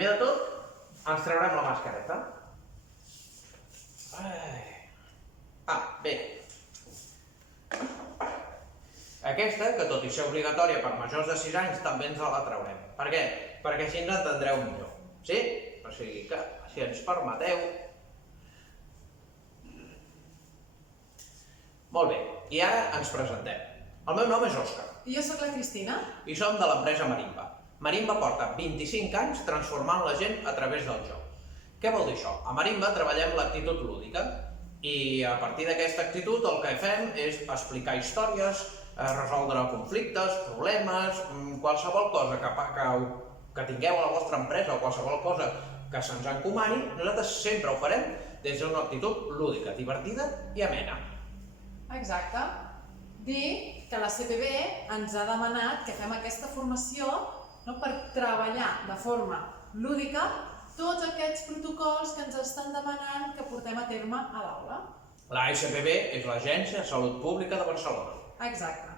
primer de tot, ens traurem la mascareta. Bé. Aquesta, que tot i ser obligatòria per majors de 6 anys, també ens la traurem. Per què? Perquè així ens entendreu millor. Sí? O sigui que, si ens permeteu... Molt bé, i ara ens presentem. El meu nom és Òscar. I jo sóc la Cristina. I som de l'empresa Marimba. Marimba porta 25 anys transformant la gent a través del joc. Què vol dir això? A Marimba treballem l'actitud lúdica i a partir d'aquesta actitud el que fem és explicar històries, resoldre conflictes, problemes, qualsevol cosa que tingueu a la vostra empresa o qualsevol cosa que se'ns encomani, nosaltres sempre ho farem des d'una actitud lúdica, divertida i amena. Exacte. Dir que la CPB ens ha demanat que fem aquesta formació per treballar de forma lúdica tots aquests protocols que ens estan demanant que portem a terme a l'aula. La SPB és l'Agència de Salut Pública de Barcelona. Exacte.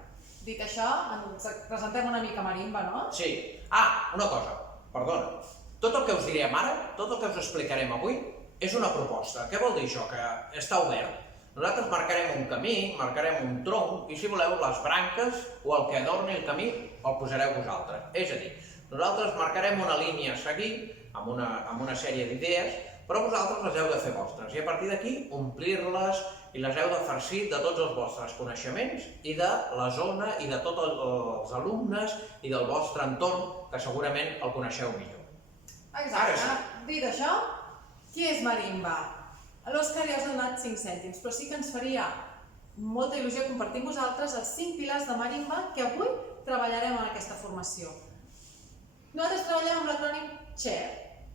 Dit això, ens presentem una mica Marimba, no? Sí. Una cosa, perdona. Tot el que us direm ara, tot el que us explicarem avui, és una proposta. Què vol dir això? Que està obert. Nosaltres marcarem un camí, marcarem un tronc, i si voleu, les branques o el que adorni el camí el posareu vosaltres. És a dir, nosaltres marcarem una línia a seguir, amb una sèrie d'idees, però vosaltres les heu de fer vostres, i a partir d'aquí omplir-les i les heu de farcir de tots els vostres coneixements i de la zona i de tots els alumnes i del vostre entorn, que segurament el coneixeu millor. Exacte. Dit això, qui és Marimba? L'Òscar ja us ha donat 5 cèntims, però sí que ens faria molta il·lusió compartir amb vosaltres els 5 pilars de Marimba que avui treballarem en aquesta formació. Nosaltres treballem amb l'acrònim CHAIR.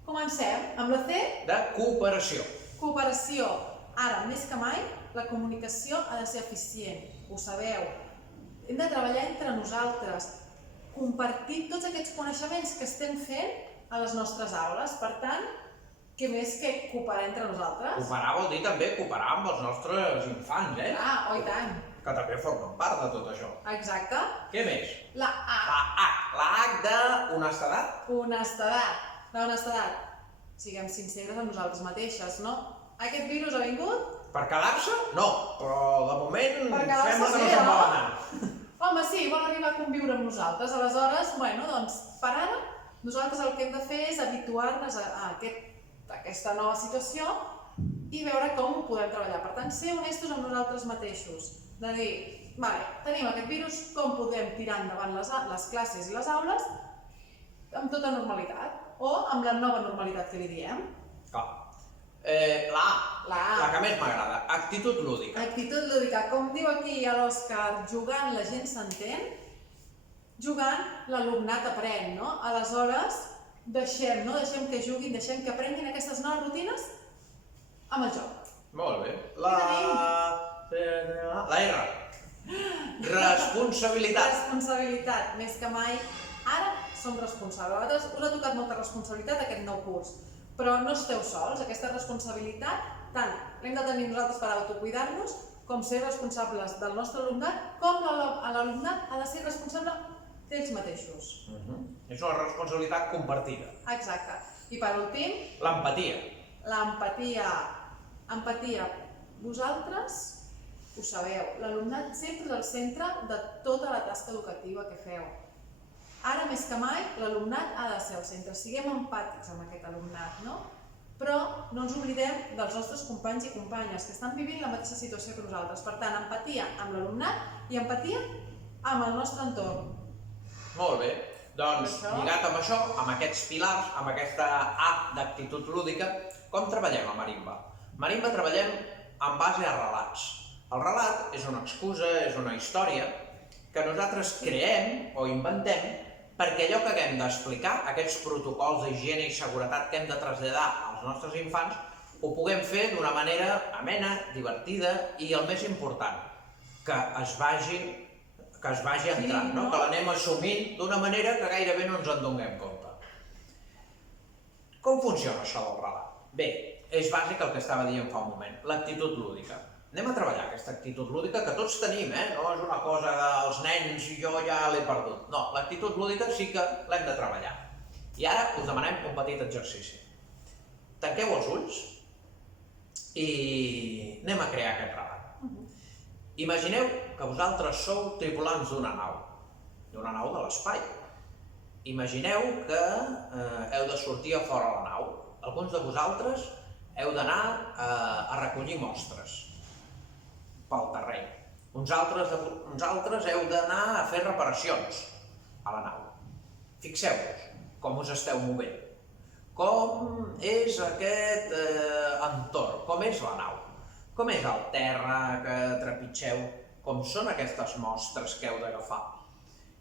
Comencem amb la C de cooperació. Cooperació. Ara, més que mai, la comunicació ha de ser eficient, ho sabeu. Hem de treballar entre nosaltres, compartir tots aquests coneixements que estem fent a les nostres aules. Per tant, què més que cooperar entre nosaltres? Cooperar vol dir també cooperar amb els nostres infants, Oh, i tant. Que també formen part de tot això. Exacte. Què més? La A. La H d'honestedat. Honestedat. La honestedat. Siguem sinceres amb nosaltres mateixes, no? Aquest virus ha vingut? Per quedar-se? No, però de moment Per quedar-se sembla que no sí, se'n vol no? anar. Home, sí, vol arribar a conviure amb nosaltres. Aleshores, doncs, per ara, nosaltres el que hem de fer és habituar-nos a aquesta nova situació i veure com ho podem treballar. Per tant, ser honestos amb nosaltres mateixos. De dir, tenim aquest virus, com podem tirar endavant les classes i les aules amb tota normalitat, o amb la nova normalitat que li diem. La A, la que més m'agrada, actitud lúdica. Actitud lúdica. Com diu aquí l'Òscar, jugant la gent s'entén, jugant l'alumnat aprèn, no? Aleshores, deixem que juguin, deixem que aprenguin aquestes noves rutines amb el joc. Molt bé. La R. Responsabilitat. Responsabilitat. Més que mai, ara som responsables. A vosaltres us ha tocat molta responsabilitat aquest nou curs, però no esteu sols. Aquesta responsabilitat, tant l'hem de tenir nosaltres per autocuidar-nos, com ser responsables del nostre alumnat, com l'alumnat ha de ser responsable d'ells mateixos. És una responsabilitat compartida. Exacte. I per últim, l'empatia. L'empatia. Empatia. Vosaltres ho sabeu, l'alumnat sempre és el centre de tota la tasca educativa que feu. Ara, més que mai, l'alumnat ha de ser el centre. Siguem empàtics amb aquest alumnat, no? Però no ens oblidem dels nostres companys i companyes que estan vivint la mateixa situació que nosaltres. Per tant, empatia amb l'alumnat i empatia amb el nostre entorn. Molt bé. Doncs, lligat amb això, amb aquests pilars, amb aquesta A d'actitud lúdica, com treballem a Marimba? Marimba treballem en base a relats. El relat és una excusa, és una història que nosaltres creem o inventem perquè allò que haguem d'explicar, aquests protocols d'higiene i seguretat que hem de traslladar als nostres infants, ho puguem fer d'una manera amena, divertida i, el més important, que es vagi entrant, que l'anem assumint d'una manera que gairebé no ens en donem compte. Com funciona això del relat? Bé, és bàsic el que estava dient fa un moment, l'actitud lúdica. Anem a treballar aquesta actitud lúdica que tots tenim, no és una cosa dels nens i jo ja l'he perdut. No, l'actitud lúdica sí que l'hem de treballar. I ara us demanem un petit exercici. Tanqueu els ulls i anem a crear aquest relat. Imagineu que vosaltres sou tripulants d'una nau de l'espai. Imagineu que heu de sortir a fora la nau. Alguns de vosaltres heu d'anar a recollir mostres pel terreny. Uns altres heu d'anar a fer reparacions a la nau. Fixeu-vos com us esteu movent, com és aquest entorn, com és la nau, com és el terra que trepitgeu, com són aquestes mostres que heu d'agafar.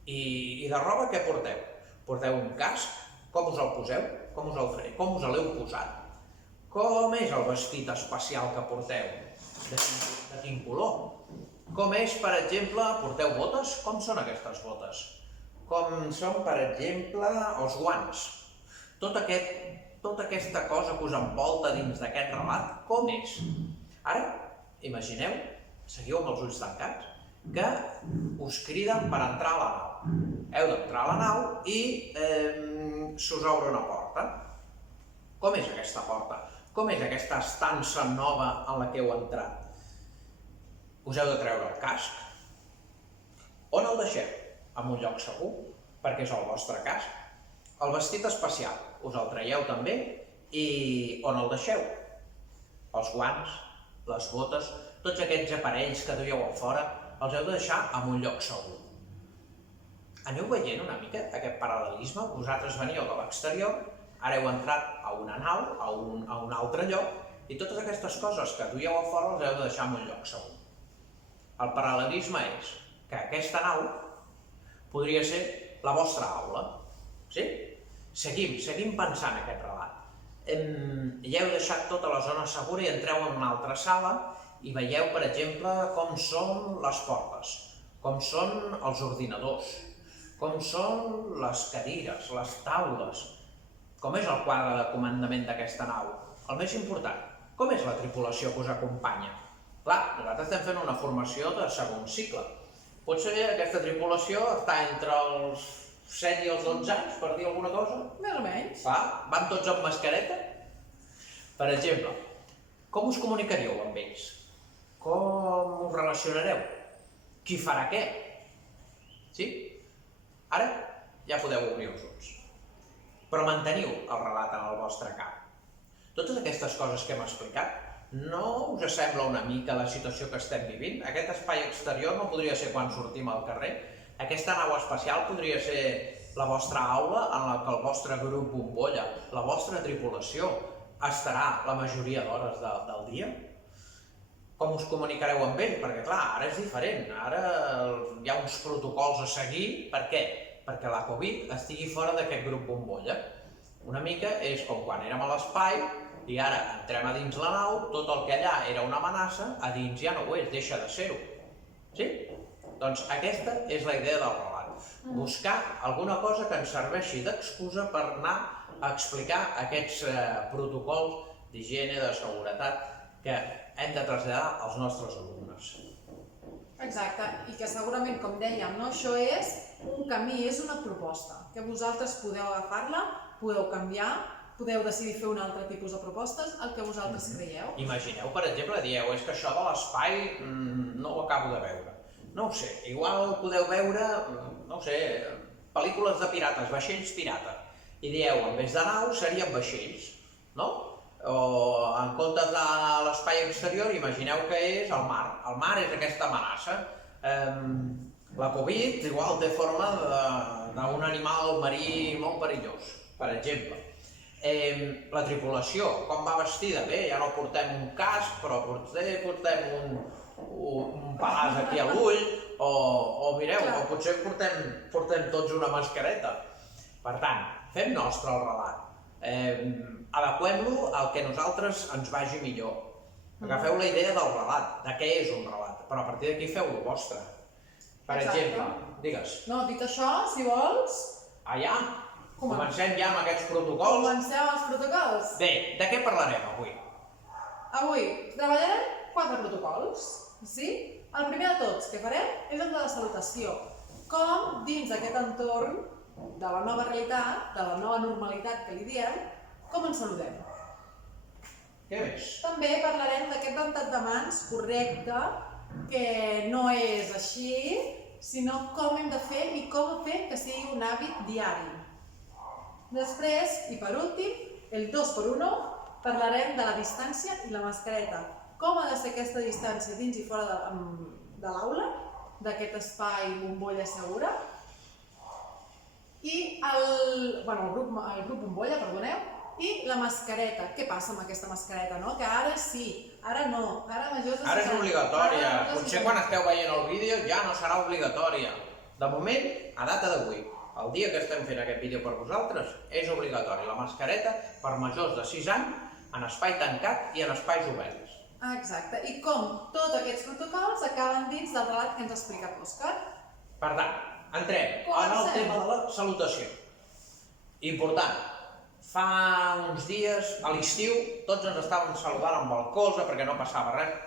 I de roba què porteu? Porteu un casc? Com us el poseu? Com us l'heu posat? Com és el vestit espacial que porteu? De quin color? Com és, per exemple, porteu botes? Com són aquestes botes? Com són, per exemple, els guants? Tota aquesta cosa que us envolta dins d'aquest relat, com és? Ara, imagineu, seguiu amb els ulls tancats, que us criden per entrar a la nau. Heu d'entrar a la nau i s'us obre una porta. Com és aquesta porta? Com és aquesta estança nova en la que heu entrat? Us heu de treure el casc. On el deixeu? En un lloc segur, perquè és el vostre casc. El vestit espacial, us el traieu també i on el deixeu? Els guants, les botes, tots aquests aparells que duieu a fora, els heu de deixar en un lloc segur. Aneu veient una mica aquest paral·lelisme? Vosaltres veníeu de l'exterior, ara heu entrat a una nau, a un altre lloc, i totes aquestes coses que duieu a fora les heu de deixar en un lloc segur. El paral·lelisme és que aquesta nau podria ser la vostra aula. Sí? Seguim pensant aquest relat. Ja heu deixat tota la zona segura i entreu en una altra sala i veieu, per exemple, com són les portes, com són els ordinadors, com són les cadires, les taules, com és el quadre de comandament d'aquesta nau. El més important, com és la tripulació que us acompanya? Clar, nosaltres estem fent una formació de segon cicle. Potser aquesta tripulació està entre els 7 i els 11 anys, per dir alguna cosa? Més o menys. Van tots amb mascareta? Per exemple, com us comunicaríeu amb ells? Com us relacionareu? Qui farà què? Sí? Ara ja podeu obrir els ulls. Però manteniu el relat en el vostre cap. Totes aquestes coses que hem explicat, no us sembla una mica la situació que estem vivint? Aquest espai exterior no podria ser quan sortim al carrer? Aquesta nau espacial podria ser la vostra aula en la que el vostre grup bombolla, la vostra tripulació, estarà la majoria d'hores del dia? Com us comunicareu amb ell? Perquè clar, ara és diferent, ara hi ha uns protocols a seguir. Per què? Perquè la Covid estigui fora d'aquest grup bombolla. Una mica és com quan érem a l'espai i ara entrem a dins la nau, tot el que allà era una amenaça, a dins ja no ho és, deixa de ser-ho. Sí? Doncs aquesta és la idea del relat. Buscar alguna cosa que ens serveixi d'excusa per anar a explicar aquests protocols d'higiene, de seguretat que hem de traslladar als nostres alumnes. Exacte, i que segurament, com dèiem, això és un camí, és una proposta, que vosaltres podeu agafar-la, podeu canviar, podeu decidir fer un altre tipus de propostes, el que vosaltres creieu. Imagineu, per exemple, dieu, és que això de l'espai no ho acabo de veure. No ho sé, igual podeu veure, no ho sé, pel·lícules de pirates, vaixells pirata, i dieu, en vez de naus serien vaixells, no? O en comptes de l'espai exterior, imagineu que és el mar. El mar és aquesta amenaça. La Covid igual té forma d'un animal marí molt perillós, per exemple. La tripulació, com va vestida? Bé, ja no portem un casc, però potser portem un pedaç aquí a l'ull, o mireu, o potser portem tots una mascareta. Per tant, fem nostre el relat. Adequem-lo al que a nosaltres ens vagi millor. Agafeu la idea del relat, de què és un relat, però a partir d'aquí feu-lo vostre. Per exemple, digues. No, dit això, si vols... Ja? Comencem ja amb aquests protocols? Comencem amb els protocols. Bé, de què parlarem avui? Avui treballarem 4 protocols, sí? El primer de tots que farem és el de la salutació. Com dins d'aquest entorn de la nova realitat, de la nova normalitat que li diem, com ens saludem. Què més? També parlarem d'aquest dentat de mans correcte, que no és així, sinó com hem de fer i com fer que sigui un hàbit diari. Després, i per últim, el 2x1, parlarem de la distància i la mascareta. Com ha de ser aquesta distància dins i fora de l'aula, d'aquest espai bombolla segura. I el grup bombolla, perdoneu, i la mascareta. Què passa amb aquesta mascareta, no? Que ara sí, ara no, ara majors de 6 anys. Ara és obligatòria. Potser quan esteu veient el vídeo ja no serà obligatòria. De moment, a data d'avui, el dia que estem fent aquest vídeo per vosaltres, és obligatori la mascareta per majors de 6 anys en espai tancat i en espais oberts. Exacte. I com tots aquests protocols acaben dins del relat que ens ha explicat l'Òscar. Per tant, entrem en el tema de la salutació. Important. Fa uns dies, a l'estiu, tots ens estàvem saludant amb el colze perquè no passava res.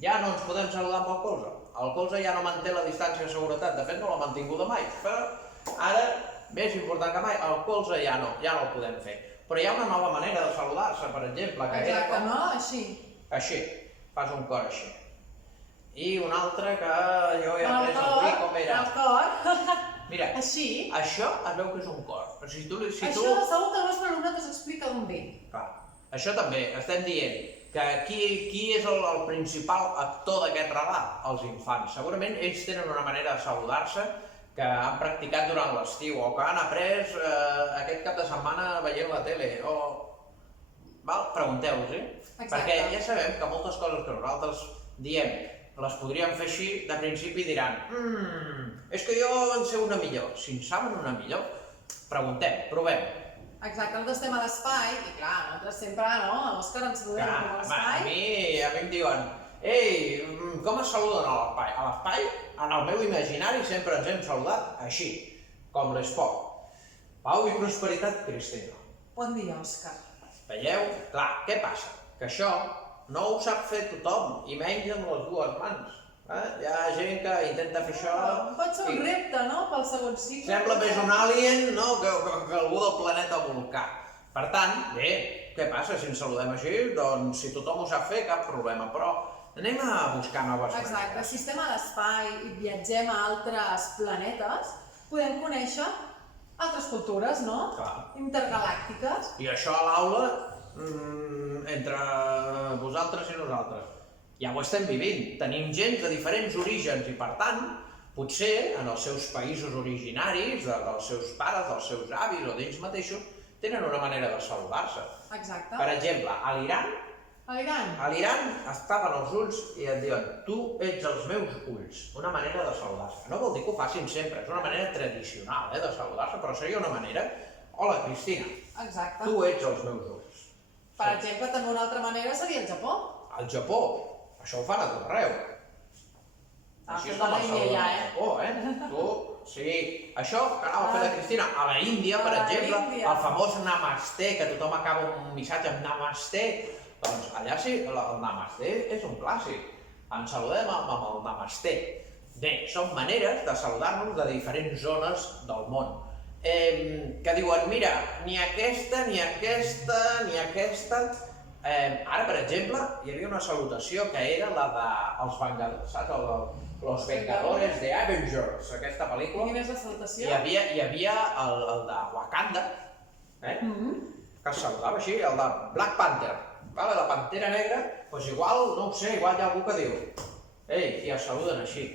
Ja no ens podem saludar amb el colze. El colze ja no manté la distància de seguretat, de fet no l'ha mantinguda mai, però ara, més important que mai, el colze ja no el podem fer. Però hi ha una nova manera de saludar-se, per exemple, que era Exacte, no? Així. Així, fas un cor així. I un altre que jo he après avui com era. El cor. Mira, així. això es veu que és un cor. Això segur que el nostre alumnat us explica d'on ve. Clar, això també, estem dient que qui és el principal actor d'aquest relat? Els infants. Segurament ells tenen una manera de saludar-se que han practicat durant l'estiu o que han après aquest cap de setmana veient la tele. Pregunteu-vos, perquè ja sabem que moltes coses que nosaltres diem les podríem fer així, de principi diran és que jo en sé una millor. Si en saben una millor, preguntem, provem. Exacte, nosaltres estem a l'espai i clar, nosaltres sempre, no? L'Òscar ens saludem a l'espai. A mi em diuen com es saluden a l'espai? A l'espai, en el meu imaginari, sempre ens hem saludat així, com l'esport. Pau i prosperitat, Cristina. Bon dia, Òscar. Veieu? Clar, què passa? Que això no ho sap fer tothom, i menys amb les dues mans. Hi ha gent que intenta fer això... Pot ser un repte, no?, pel segon cicle. Sembla més un alien, no?, que algú del planeta Volcà. Per tant, bé, què passa si ens saludem així? Doncs si tothom ho sap fer, cap problema, però anem a buscar noves maneres. Exacte, si estem a l'espai i viatgem a altres planetes, podem conèixer altres cultures, no? Clar. Intergalàctiques. I això a l'aula, entre vosaltres i nosaltres. Ja ho estem vivint. Tenim gent de diferents orígens i, per tant, potser en els seus països originaris, dels seus pares, dels seus avis o d'ells mateixos, tenen una manera de saludar-se. Exacte. Per exemple, a l'Iran, a l'Iran es tapen els ulls i et diuen tu ets els meus ulls. Una manera de saludar-se. No vol dir que ho facin sempre, és una manera tradicional de saludar-se, però seria una manera... Hola, Cristina. Exacte. Tu ets els meus ulls. Per exemple, també una altra manera seria el Japó. Al Japó. Això ho fan a tot arreu. Així és com es saluden al Japó, Tu, sí. Això que anava a fer la Cristina a la Índia, per exemple, el famós Namasté, que tothom acaba un missatge amb Namasté. Doncs allà sí, el Namasté és un clàssic. Ens saludem amb el Namasté. Bé, són maneres de saludar-nos de diferents zones del món. Que diuen, mira, ni aquesta, ni aquesta, ni aquesta... Ara, per exemple, hi havia una salutació que era la dels Vengadors, saps? Los Vengadores de Avengers, aquesta pel·lícula. Quina és la salutació? Hi havia el de Wakanda, que es saludava així, el de Black Panther. La Pantera Negra, doncs igual, no ho sé, igual hi ha algú que diu i es saluden així.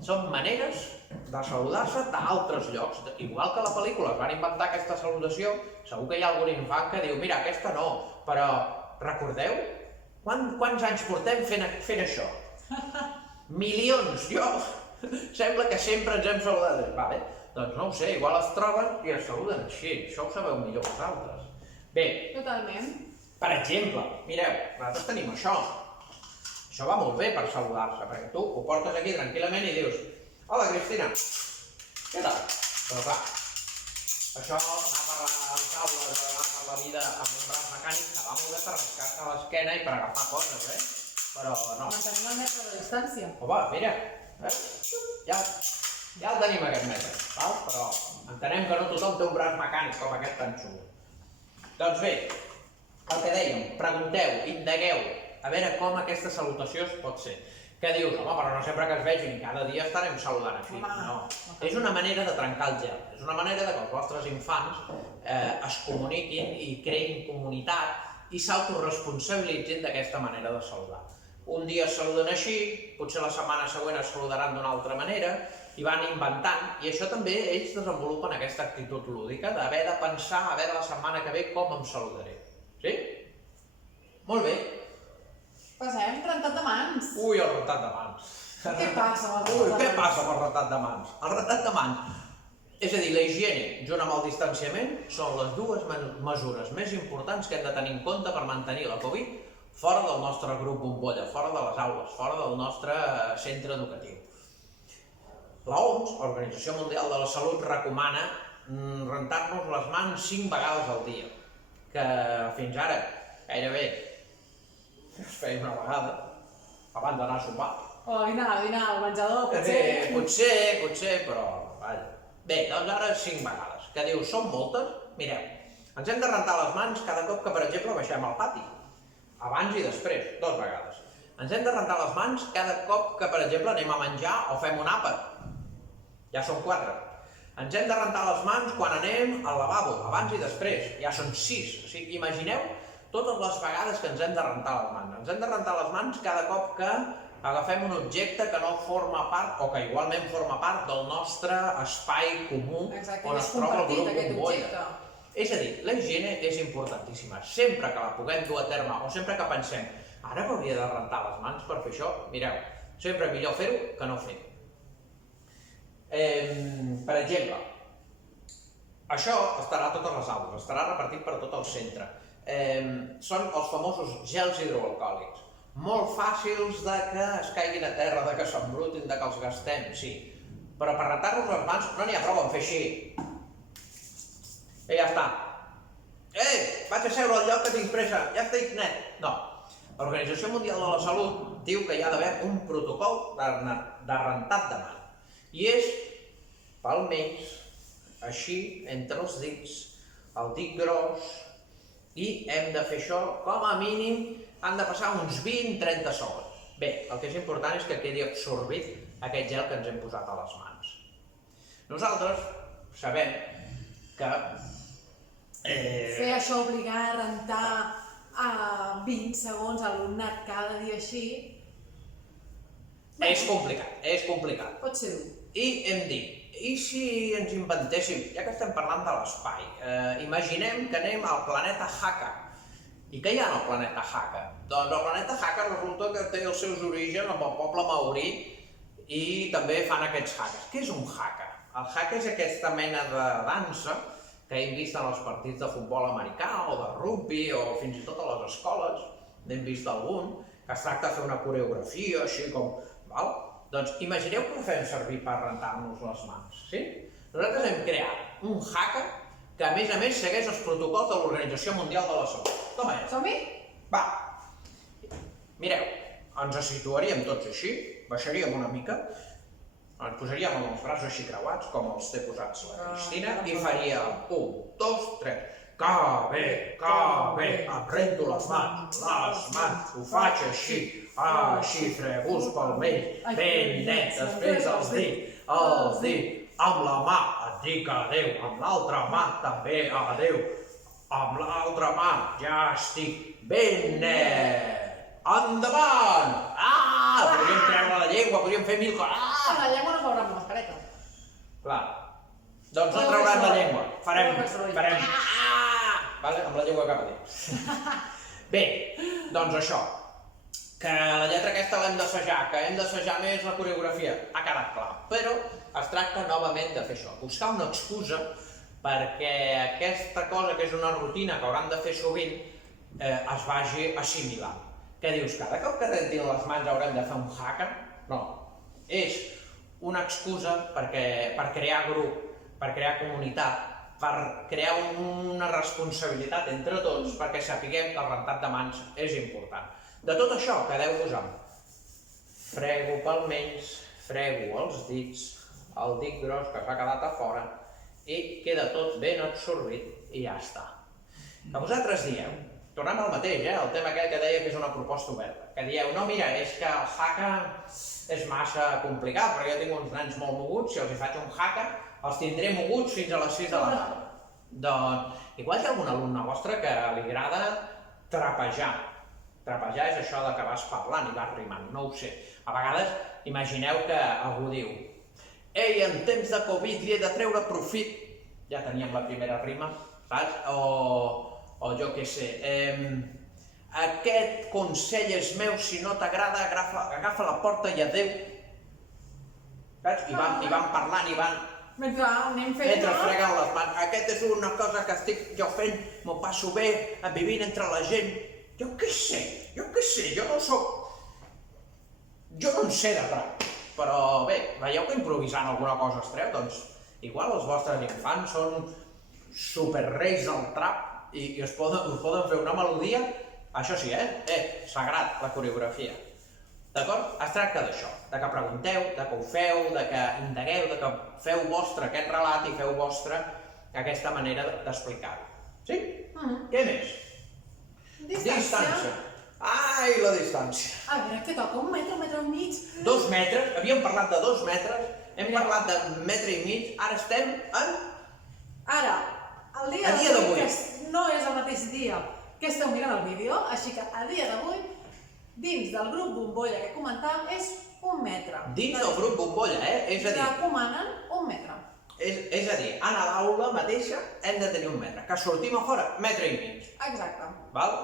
Són maneres de saludar-se d'altres llocs. Igual que a la pel·lícula es van inventar aquesta salutació, segur que hi ha algun infant que diu mira, aquesta no, però recordeu? Quants anys portem fent això? Milions! Sembla que sempre ens hem saludat. Vale, doncs no ho sé, igual es troben i es saluden així. Això ho sabeu millor vosaltres. Bé. Totalment. Per exemple, mireu, nosaltres tenim això. Això va molt bé per saludar-se, perquè tu ho portes aquí tranquil·lament i dius hola, Cristina, què tal? Però clar, això anar per les aules, anar per la vida amb un braç mecànic, que va molt bé per rascar-se a l'esquena i per agafar coses, però no. Mantenim el metre de distància. Home, mira, ja el tenim aquest metre. però entenem que no tothom té un braç mecànic com aquest tan xulo. Doncs bé, el que dèiem, pregunteu, indagueu, a veure com aquesta salutació es pot ser. Què dius? Home, però no sempre que es vegin, cada dia estarem saludant així. No. És una manera de trencar el gel, és una manera de que els vostres infants es comuniquin i creïn comunitat i s'autoresponsabilitzin d'aquesta manera de saludar. Un dia es saluden així, potser la setmana següent es saludaran d'una altra manera i van inventant, i això també ells desenvolupen aquesta actitud lúdica d'haver de pensar, a veure la setmana que ve com em saludaré. Sí? Molt bé. Passem, rentat de mans. Ui, el rentat de mans. Què passa amb el rentat de mans? Què passa amb el rentat de mans? El rentat de mans, és a dir, la higiene junt amb el distanciament són les dues mesures més importants que hem de tenir en compte per mantenir la Covid fora del nostre grup bombolla, fora de les aules, fora del nostre centre educatiu. L'OMS, l'Organització Mundial de la Salut, recomana rentar-nos les mans 5 vegades al dia, que fins ara gairebé es feia una vegada, abans d'anar a sopar. O a dinar, al menjador, potser. Potser, però vaja. Bé, doncs ara 5 vegades. Que dius, són moltes? Mireu, ens hem de rentar les mans cada cop que, per exemple, baixem al pati. Abans i després, 2 vegades. Ens hem de rentar les mans cada cop que, per exemple, anem a menjar o fem un àpat. Ja són 4. Ens hem de rentar les mans quan anem al lavabo, abans i després. Ja són 6. O sigui, imagineu totes les vegades que ens hem de rentar les mans. Ens hem de rentar les mans cada cop que agafem un objecte que no forma part o que igualment forma part del nostre espai comú on es troba el grup bombolla. És a dir, la higiene és importantíssima. Sempre que la puguem dur a terme o sempre que pensem ara m'hauria de rentar les mans per fer això, mireu, sempre millor fer-ho que no fer-ho. Per exemple, això estarà a totes les aules, estarà repartit per tot el centre. Són els famosos gels hidroalcohòlics. Molt fàcils de que es caiguin a terra, de que s'embrutin, de que els gastem, sí. Però per rentar-nos les mans no n'hi ha prou en fer així. I ja està. Vaig a seure al lloc que tinc pressa, ja estic net. No. L'Organització Mundial de la Salut diu que hi ha d'haver un protocol de rentat de mans. I és palmells, així, entre els dits, el dit gros, i hem de fer això com a mínim, han de passar uns 20-30 segons. Bé, el que és important és que quedi absorbit aquest gel que ens hem posat a les mans. Nosaltres sabem que fer això, obligar a rentar a 20 segons a l'alumnat cada dia així... És complicat. Pot ser dur. I hem dit, i si ens inventéssim, ja que estem parlant de l'espai, imaginem que anem al planeta Haka. I què hi ha al planeta Haka? Doncs el planeta Haka resulta que té els seus orígens amb el poble maorí i també fan aquests hakas. Què és un haka? El haka és aquesta mena de dansa que hem vist en els partits de futbol americà o de rugby o fins i tot a les escoles, n'hem vist algun, que es tracta de fer una coreografia així com... Doncs imagineu que ho fem servir per rentar-nos les mans, sí? Nosaltres hem creat un haka que a més segueix els protocols de l'Organització Mundial de la Salut. Com és? Som-hi? Va! Mireu, ens situaríem tots així, baixaríem una mica, ens posaríem amb els braços així creuats, com els té posats la Cristina, i faríem 1, 2, 3... Que bé, em rento les mans, ho faig així, frego els palmells, ben net, després els dits, amb la mà et dic adéu, amb l'altra mà també adéu, amb l'altra mà ja estic ben net, endavant! Podríem treure la llengua, podríem fer mil coses. Amb la llengua no es veurà amb la mascareta. Clar, doncs no trauran la llengua, farem... Vale, amb la llengua cap a dins. Bé, doncs això, que la lletra aquesta l'hem d'assajar, que hem d'assajar més la coreografia, ha quedat clar, però es tracta novament de fer això, buscar una excusa perquè aquesta cosa que és una rutina que hauran de fer sovint es vagi assimilant. Què dius, cada cop que rentin les mans haurem de fer un haka? No, és una excusa per crear grup, per crear comunitat, per crear una responsabilitat entre tots perquè sapiguem que el rentat de mans és important. De tot això, quedeu-vos amb frego palmells, frego els dits, el dic gros que s'ha quedat a fora i queda tot ben absorbit i ja està. Que vosaltres dieu, tornem al mateix, el tema aquell que deia que és una proposta oberta, que dieu, no, mira, és que el haka és massa complicat, perquè jo tinc uns nens molt moguts, si els hi faig un haka, els tindré moguts fins a les 6 de la tarda. Doncs, igual que algun alumne vostre que li agrada trapejar. Trapejar és això de que vas parlant i vas rimant, no ho sé. A vegades, imagineu que algú diu ei, en temps de Covid li he de treure profit. Ja teníem la primera rima, saps? O jo què sé, aquest consell és meu, si no t'agrada, agafa la porta i adeu. Saps? I van parlant i van... Mentre anem fent... Mentre fregant les mans. Aquest és una cosa que estic jo fent, m'ho passo bé, vivint entre la gent. Jo què sé, jo no soc... Jo no en sé de trap. Però bé, veieu que improvisant alguna cosa es treu? Doncs igual els vostres infants són superreis del trap i us poden fer una melodia, això sí, sagrat, la coreografia. D'acord? Es tracta d'això, de que pregunteu, de que ho feu, de que indagueu, de que feu vostre aquest relat i feu vostra aquesta manera d'explicar-ho. Sí? Què més? Distància. Ai, la distància. A veure, què toca? Un metre i mig? 2 metres, havíem parlat de 2 metres, hem parlat de 1,5 metres, ara estem en... Ara, el dia d'avui, que no és el mateix dia que esteu mirant el vídeo, així que a dia d'avui, dins del grup bombolla que comentàvem, és 1 metre. Dins del grup bombolla, És a dir... Recomanen 1 metre. És a dir, a l'aula mateixa hem de tenir 1 metre. Que sortim a fora, 1,5 metres. Exacte. Val?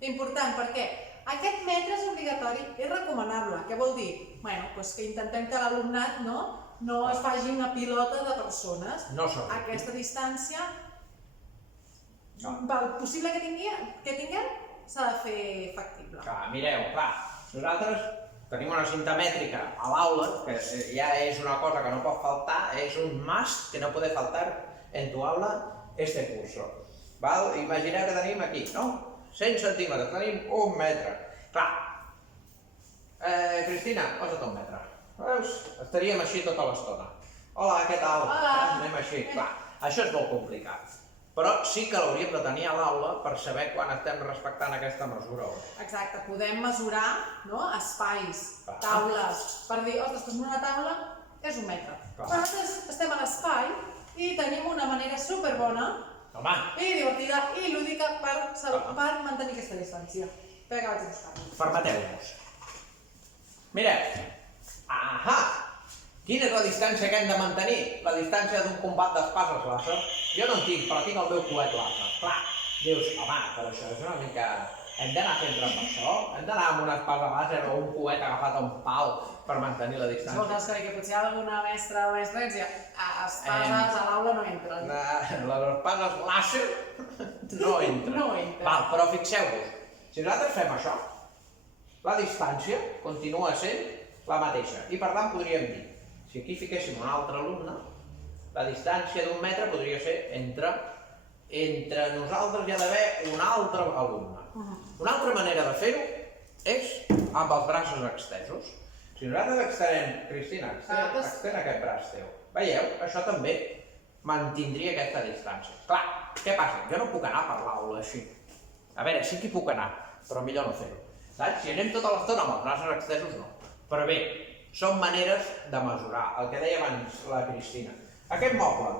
Important, perquè aquest metre és obligatori, és recomanable. Què vol dir? Bueno, doncs que intentem que l'alumnat no es faci una pilota de persones. No som. Aquesta distància, pel possible que tinguem, s'ha de fer factible. Clar, mireu, nosaltres tenim una cinta mètrica a l'aula, que ja és una cosa que no pot faltar, és un must que no puede faltar en tu aula este curso. Val? Imagineu que tenim aquí, no? 100 centímetres, tenim 1 metre. Clar, Cristina, posa't 1 metre. Veus? Estaríem així tota l'estona. Hola, què tal? Hola. Anem així. Clar, això és molt complicat. Però sí que l'hauríem de tenir a l'aula per saber quan estem respectant aquesta mesura. Exacte, podem mesurar espais, taules, per dir, ostres, doncs una taula és 1 metre. Però nosaltres estem a l'espai i tenim una manera superbona i divertida i lúdica per mantenir aquesta distància. Espera que vaig a buscar-ho. Permeteu-nos. Mireu. Quina és la distància que hem de mantenir? La distància d'un combat d'espases làser? Jo no en tinc, però tinc el meu coet làser. Clar, dius, home, però això és una mica... Hem d'anar sempre amb això? Hem d'anar amb una espasa làser o un coet agafat a un pal per mantenir la distància? Escolta, és que potser alguna mestra o mestra ens diu espases a l'aula no entren. Les espases làser no entren. No entren. Val, però fixeu-vos, si nosaltres fem això, la distància continua sent la mateixa. I per tant podríem dir, si aquí fiquéssim un altre alumne, la distància d'1 metre podria ser entre nosaltres hi ha d'haver un altre alumne. Una altra manera de fer-ho és amb els braços extesos. Si nosaltres extenem, Cristina, extén aquest braç teu. Veieu? Això també mantindria aquesta distància. Clar, què passa? Jo no puc anar per l'aula així. A veure, sí que hi puc anar, però millor no fer-ho. Saps? Si anem tota l'estona amb els braços extesos, no. Però bé, són maneres de mesurar. El que deia abans la Cristina. Aquest moble,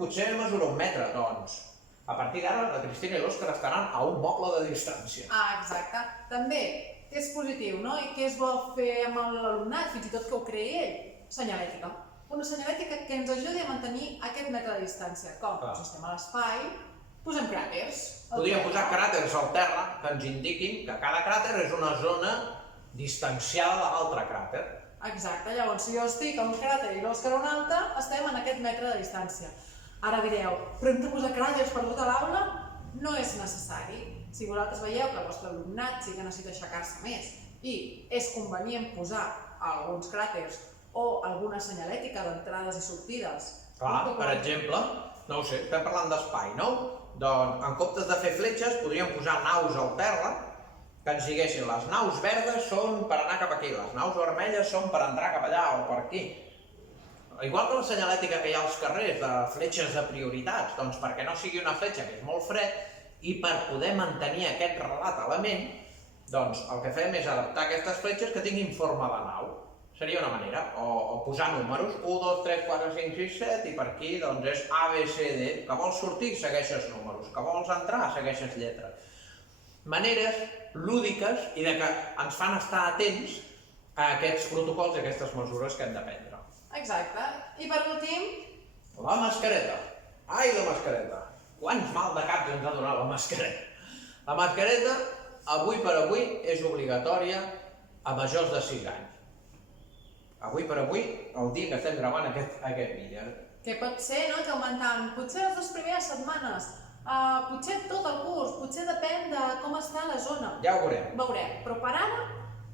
potser mesura 1 metre, doncs. A partir d'ara, la Cristina i l'Òscar estaran a un moble de distància. Exacte. També, què és positiu, no? I què es vol fer amb l'alumnat, fins i tot que ho creï ell? Senyalètica. Una senyalètica que ens ajudi a mantenir aquest metre de distància. Com? Si estem a l'espai, posem cràters. Podríem posar cràters al terra que ens indiquin que cada cràter és una zona distanciada de l'altre cràter. Exacte. Llavors, si jo estic a un cràter i l'Òscar a un altre, estem en aquest metre de distància. Ara direu, però hem de posar cràters per tota l'aula? No és necessari. Si vosaltres veieu que el vostre alumnat sí que necessita aixecar-se més i és convenient posar alguns cràters o alguna senyalètica d'entrades i sortides. Clar, per exemple, no ho sé, estem parlant d'espai, no? Doncs en comptes de fer fletxes podríem posar naus al terra que ens diguessin les naus verdes són per anar cap aquí, les naus vermelles són per entrar cap allà o per aquí. igual que la senyalètica que hi ha als carrers de fletxes de prioritats, doncs perquè no sigui una fletxa que és molt fred i per poder mantenir aquest relat a la ment, doncs el que fem és adaptar aquestes fletxes que tinguin forma de nau. Seria una manera, o posar números, 1, 2, 3, 4, 5, 6, 7, i per aquí doncs és A, B, C, D. Que vols sortir, segueixes números, que vols entrar, segueixes lletres. Maneres lúdiques i de que ens fan estar atents a aquests protocols i aquestes mesures que hem de prendre. Exacte. I per últim... La mascareta. Ai, la mascareta. Quants mal de cap ens ha donat la mascareta? La mascareta, avui per avui, és obligatòria a majors de 6 anys. Avui per avui, el dia que estem gravant aquest vídeo. Que pot ser, no?, que augmentant, potser les 2 primeres setmanes, potser tot el curs, potser depèn de com està la zona. Ja ho veurem. Veurem, però per ara...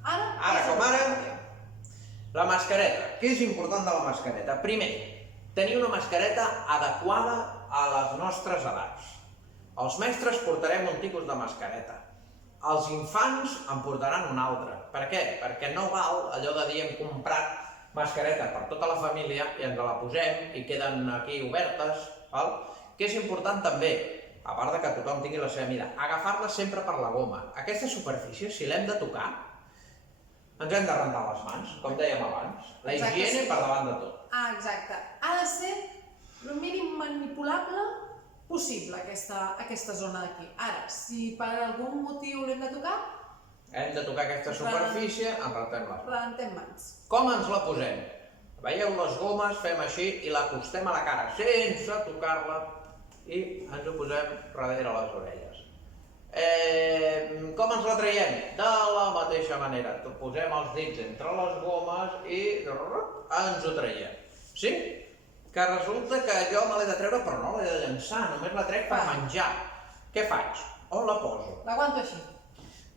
Ara com ara, la mascareta. Què és important de la mascareta? Primer, tenir una mascareta adequada a les nostres edats. Els mestres portarem un tipus de mascareta. Els infants en portaran una altra. Per què? Perquè no val allò de dir hem comprat mascareta per tota la família i ens la posem i queden aquí obertes. Val? Què és important també, a part de que tothom tingui la seva mida, agafar-la sempre per la goma. Aquesta superfície, si l'hem de tocar, ens hem de rentar les mans, com dèiem abans. La higiene per davant de tot. Exacte. Ha de ser el mínim manipulable possible, aquesta zona d'aquí. Ara, si per algun motiu l'hem de tocar... Hem de tocar aquesta superfície, ens rentem les mans. Rentem mans. Com ens la posem? Veieu les gomes, fem així i l'acostem a la cara sense tocar-la i ens ho posem darrere les orelles. Com ens la traiem? De la mateixa manera. Posem els dits entre les gomes i ens ho traiem. Sí? Que resulta que jo me l'he de treure però no l'he de llançar, només la trec per menjar. Què faig? On la poso? L'aguanto així.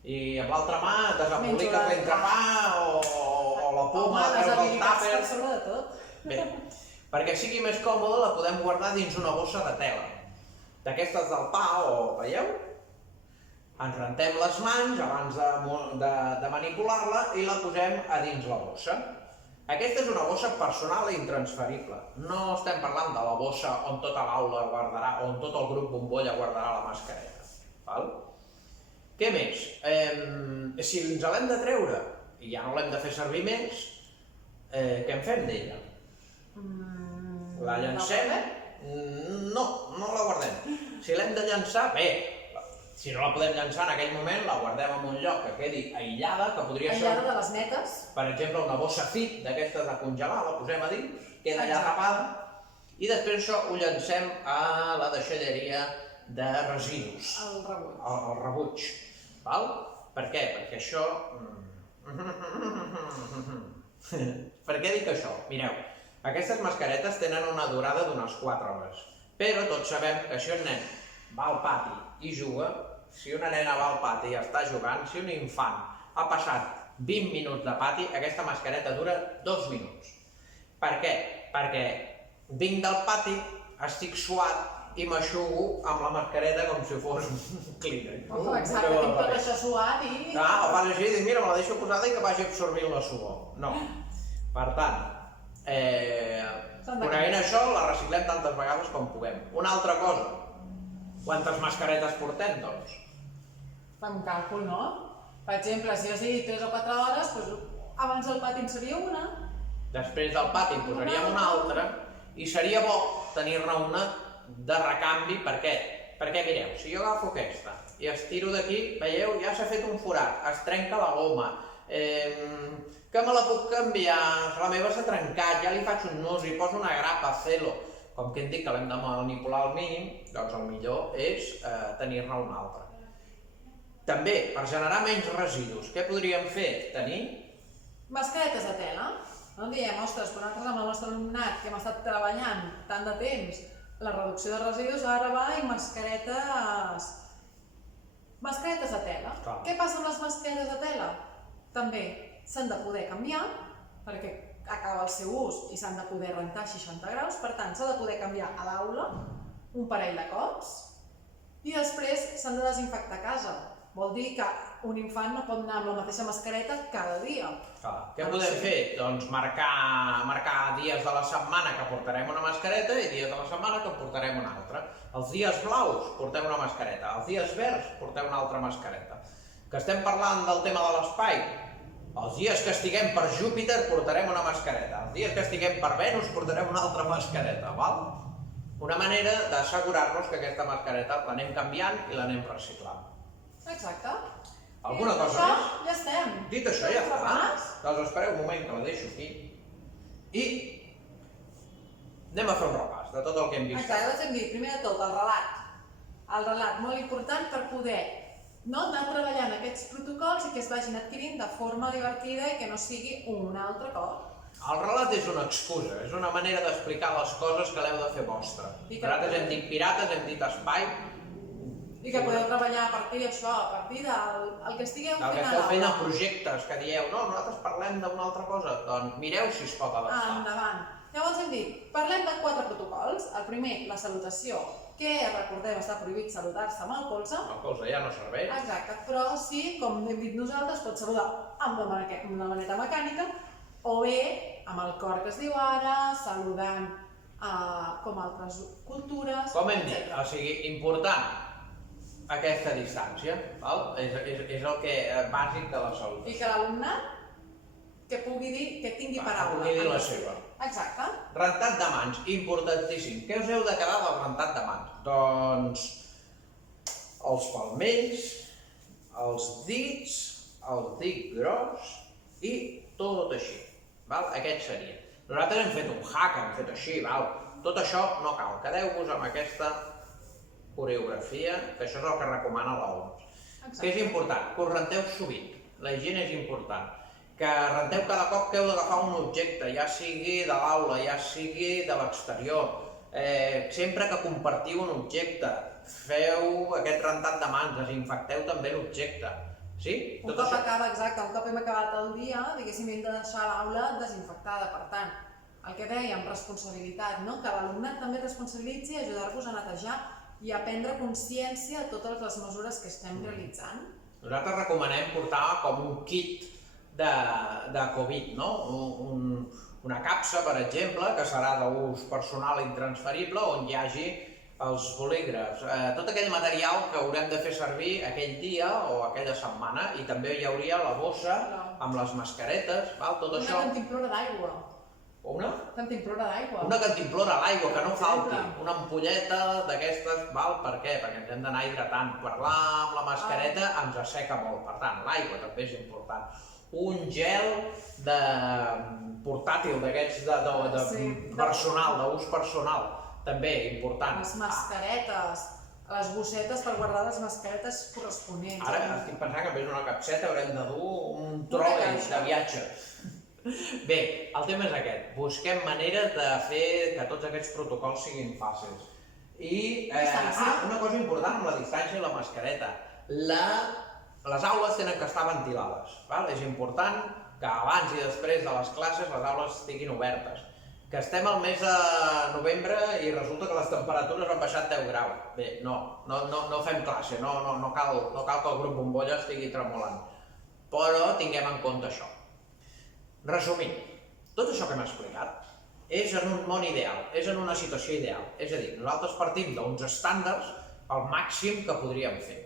I amb l'altra mà desemboliques l'entrepà o la poma, les treus el habilitats tàper... per sobre de tot. Bé, perquè sigui més còmode la podem guardar dins una bossa de tela. D'aquestes del pa, veieu? Ens rentem les mans abans de manipular-la i la posem a dins la bossa. Aquesta és una bossa personal i intransferible. No estem parlant de la bossa on tota l'aula guardarà, on tot el grup bombolla guardarà la mascareta. Val? Què més? Si ens l'hem de treure i ja no l'hem de fer servir més, què en fem d'ella? La llancem? No, no la guardem. Si l'hem de llançar, bé. Si no la podem llançar en aquell moment, la guardem en un lloc que quedi aïllada, que podria ser... Aïllada de les netes. Per exemple, una bossa fit d'aquestes de congelar, la posem a dins, queda allà tapada, i després això ho llancem a la deixalleria de residus. El rebuig. El rebuig. Val? Per què? Perquè això... Per què dic això? Mireu, aquestes mascaretes tenen una durada d'unes 4 hores, però tots sabem que si un nen va al pati i juga, si una nena va al pati i està jugant, si un infant ha passat 20 minuts de pati, aquesta mascareta dura 2 minuts. Per què? Perquè vinc del pati, estic suat i m'aixugo amb la mascareta com si fos un clínic. Exacte, tinc tot això suat i... Ho fas així i dius, mira, me la deixo posada i que vagi absorbint la suor. No. Per tant, coneguent això, la reciclem tantes vegades com puguem. Una altra cosa, quantes mascaretes portem, doncs? Fem un càlcul, no? Per exemple, si has dit 3 o 4 hores, doncs abans del pati en seria una. Després del pati en posaríem una altra i seria bo tenir-ne una de recanvi. Per què? Perquè mireu, si jo agafo aquesta i estiro d'aquí, veieu, ja s'ha fet un forat, es trenca la goma, que me la puc canviar, la meva s'ha trencat, ja li faig un nus i poso una grapa, celo. Com que hem dit que l'hem de manipular al mínim, doncs el millor és tenir-ne una altra. També, per generar menys residus, què podríem fer? Tenir mascaretes de tela. No diem, ostres, però nosaltres amb el nostre alumnat que hem estat treballant tant de temps la reducció de residus, ara va i mascaretes de tela. Clar. Què passa amb les mascaretes de tela? També s'han de poder canviar, perquè acaba el seu ús i s'han de poder rentar a 60 graus, per tant s'ha de poder canviar a l'aula un parell de cops i després s'han de desinfectar a casa. Vol dir que un infant no pot anar amb la mateixa mascareta cada dia. Què podem fer? Doncs marcar dies de la setmana que portarem una mascareta i dies de la setmana que en portarem una altra. Els dies blaus portem una mascareta, els dies verds portem una altra mascareta. Que estem parlant del tema de l'espai? Els dies que estiguem per Júpiter portarem una mascareta, els dies que estiguem per Venus portarem una altra mascareta, val? Una manera d'assegurar-nos que aquesta mascareta l'anem canviant i l'anem reciclant. Exacte. Alguna cosa més? més? Ja estem. Dit això, ja està. Doncs espereu un moment que la deixo aquí. I anem a fer un repàs de tot el que hem vist. Exacte, doncs hem dit, primer de tot, el relat. El relat, molt important per poder anar treballant aquests protocols i que es vagin adquirint de forma divertida i que no sigui un altre cop. El relat és una excusa, és una manera d'explicar les coses que l'heu de fer vostra. Nosaltres hem dit pirates, hem dit espai. I que podeu treballar a partir d'això, a partir del que estigueu fent a l'aula. Del que esteu fent a projectes, que dieu, no, nosaltres parlem d'una altra cosa, doncs mireu si es pot adaptar. Endavant. Llavors hem dit, parlem de 4 protocols. El primer, la salutació, que recordem està prohibit saludar-se amb el colze. El colze ja no serveix. Exacte, però sí, com hem dit nosaltres, pots saludar amb una maneta mecànica o bé amb el cor que es diu ara, saludant com altres cultures. Com hem dit, o sigui, important aquesta distància, val? És el que bàsic de la salut. I que l'alumnat que pugui dir, que tingui paraula. Que pugui dir la seva. Exacte. Rentat de mans, importantíssim. Què us heu de quedar del rentat de mans? Doncs els palmells, els dits, el dit gros i tot així. Val? Aquest seria. Nosaltres hem fet un hack, hem fet així, val? Tot això no cal. Quedeu-vos amb aquesta coreografia, que això és el que recomana l'OMS. Que és important, que us renteu sovint. La higiene és important. Que renteu cada cop que heu d'agafar un objecte, ja sigui de l'aula, ja sigui de l'exterior. Sempre que compartiu un objecte, feu aquest rentat de mans, desinfecteu també l'objecte. Sí? Un cop acaba, exacte, un cop hem acabat el dia, diguéssim, hem de deixar l'aula desinfectada. Per tant, el que dèiem, responsabilitat, que l'alumnat també responsabilitzi i ajudar-vos a netejar i a prendre consciència de totes les mesures que estem realitzant. Nosaltres recomanem portar com un kit de Covid, no? Una capsa, per exemple, que serà d'ús personal intransferible, on hi hagi els bolígrafs, tot aquell material que haurem de fer servir aquell dia o aquella setmana, i també hi hauria la bossa amb les mascaretes, tot això. Una cantimplora d'aigua. Una? Cantimplora d'aigua. Una cantimplora a l'aigua, que no falti. Una ampolleta d'aquestes, per què? Perquè ens hem d'anar hidratant. Parlar amb la mascareta ens asseca molt, per tant, l'aigua també és important. Un gel portàtil d'aquests personal, d'ús personal, també important. Les mascaretes, les bossetes per guardar les mascaretes corresponents. Ara estic pensant que en vez d'una capseta haurem de dur un tròlei de viatge. Bé, el tema és aquest. Busquem maneres de fer que tots aquests protocols siguin fàcils. I una cosa important amb la distància i la mascareta. Les aules tenen que estar ventilades. És important que abans i després de les classes les aules estiguin obertes. Que estem al mes de novembre i resulta que les temperatures han baixat 10 graus. Bé, no fem classe, no cal que el grup bombolla estigui tremolant. Però tinguem en compte això. Resumint, tot això que hem explicat és en un món ideal, és en una situació ideal. És a dir, nosaltres partim d'uns estàndards al màxim que podríem fer.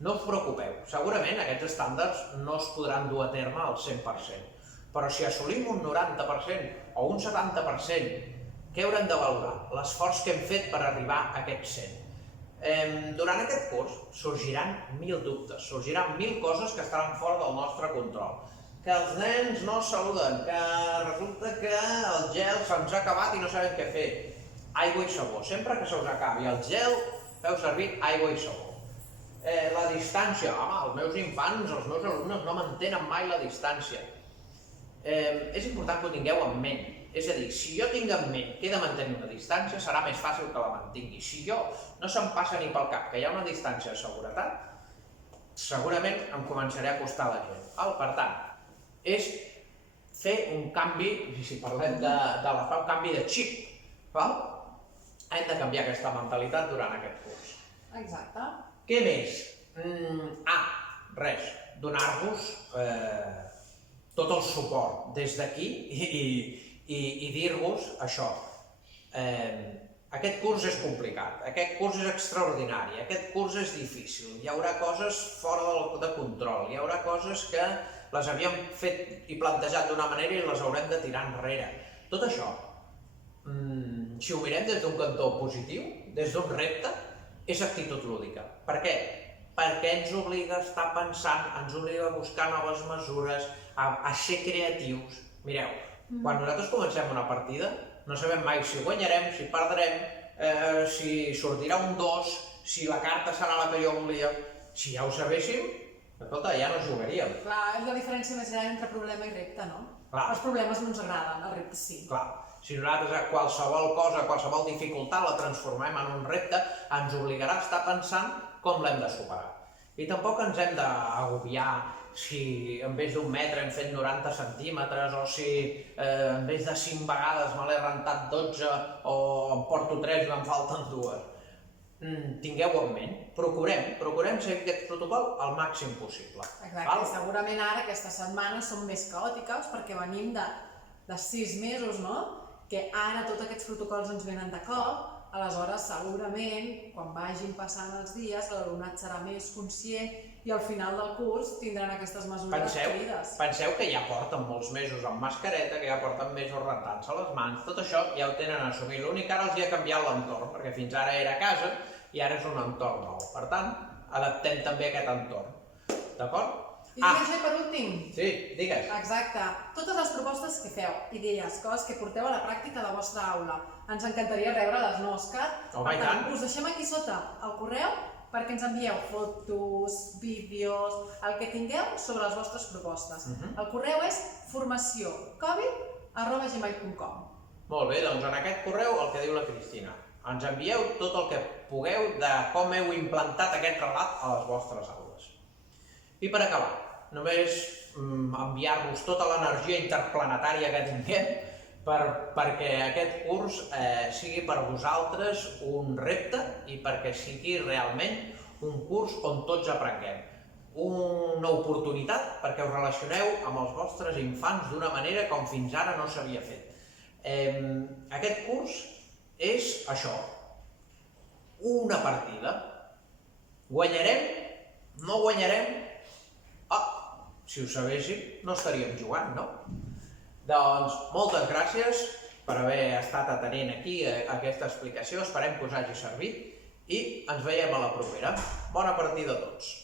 No us preocupeu, segurament aquests estàndards no es podran dur a terme al 100%, però si assolim un 90% o un 70%, què haurem de valorar? L'esforç que hem fet per arribar a aquest 100%. Durant aquest curs sorgiran 1.000 dubtes, sorgiran 1.000 coses que estaran fora del nostre control. Que els nens no saluden, que resulta que el gel se'ns ha acabat i no sabem què fer. Aigua i sabó. Sempre que se us acabi el gel, feu servir aigua i sabó. La distància. Els meus infants, els meus alumnes no mantenen mai la distància. És important que ho tingueu en ment. És a dir, si jo tinc en ment que he de mantenir una distància, serà més fàcil que la mantingui. Si jo no se'm passa ni pel cap que hi ha una distància de seguretat, segurament em començaré a acostar a la gent. Per tant, és fer un canvi, si parlem un canvi de xip. Hem de canviar aquesta mentalitat durant aquest curs. Exacte. Què més? res, donar-vos tot el suport des d'aquí i dir-vos això. Aquest curs és complicat, aquest curs és extraordinari, aquest curs és difícil, hi haurà coses fora de control, hi haurà coses que les havíem fet i plantejat d'una manera i les haurem de tirar enrere. Tot això, si ho mirem des d'un cantó positiu, des d'un repte, és actitud lúdica. Per què? Perquè ens obliga a estar pensant, ens obliga a buscar noves mesures, a ser creatius. Mireu, quan nosaltres comencem una partida, no sabem mai si guanyarem, si perdrem, si sortirà un 2, si la carta serà la que jo volia. Si ja ho sabéssim, escolta, ja no jugaríem. Clar, és la diferència més gran entre problema i repte, no? Clar. Els problemes no ens agraden, els reptes sí. Clar, si nosaltres qualsevol cosa, qualsevol dificultat la transformem en un repte, ens obligarà a estar pensant com l'hem de superar. I tampoc ens hem d'agobiar si en vez d'un metre hem fet 90 centímetres o si en vez de 5 vegades me l'he rentat 12 o em porto 3 i me'n falten 2. Tingueu en ment, procurem seguir aquest protocol al màxim possible. Exacte, segurament ara aquestes setmanes són més caòtiques perquè venim de 6 mesos, no? Que ara tots aquests protocols ens venen de cop, aleshores segurament quan vagin passant els dies l'alumnat serà més conscient i al final del curs tindran aquestes mesures adquirides. Penseu que ja porten molts mesos amb mascareta, que ja porten mesos rentant-se les mans, tot això ja ho tenen assumit. L'únic que ara els hi ha canviat l'entorn, perquè fins ara era a casa i ara és un entorn nou. Per tant, adaptem també aquest entorn. D'acord? I digues per últim. Sí, digues. Exacte. Totes les propostes que feu, idees, coses que porteu a la pràctica a la vostra aula. Ens encantaria rebre-les, no, Òscar? Home, i tant. Us deixem aquí sota el correu perquè ens envieu fotos, vídeos, el que tingueu sobre les vostres propostes. El correu és formacio.covid@gmail.com. Molt bé, doncs en aquest correu el que diu la Cristina. Ens envieu tot el que pugueu de com heu implantat aquest relat a les vostres aules. I per acabar, només enviar-vos tota l'energia interplanetària que tinguem perquè aquest curs sigui per vosaltres un repte i perquè sigui realment un curs on tots aprenguem. Una oportunitat perquè us relacioneu amb els vostres infants d'una manera com fins ara no s'havia fet. Aquest curs és això, una partida. Guanyarem? No guanyarem? Si ho sabéssim, no estaríem jugant, no? Doncs moltes gràcies per haver estat atenent aquí aquesta explicació, esperem que us hagi servit i ens veiem a la propera. Bona partida a tots!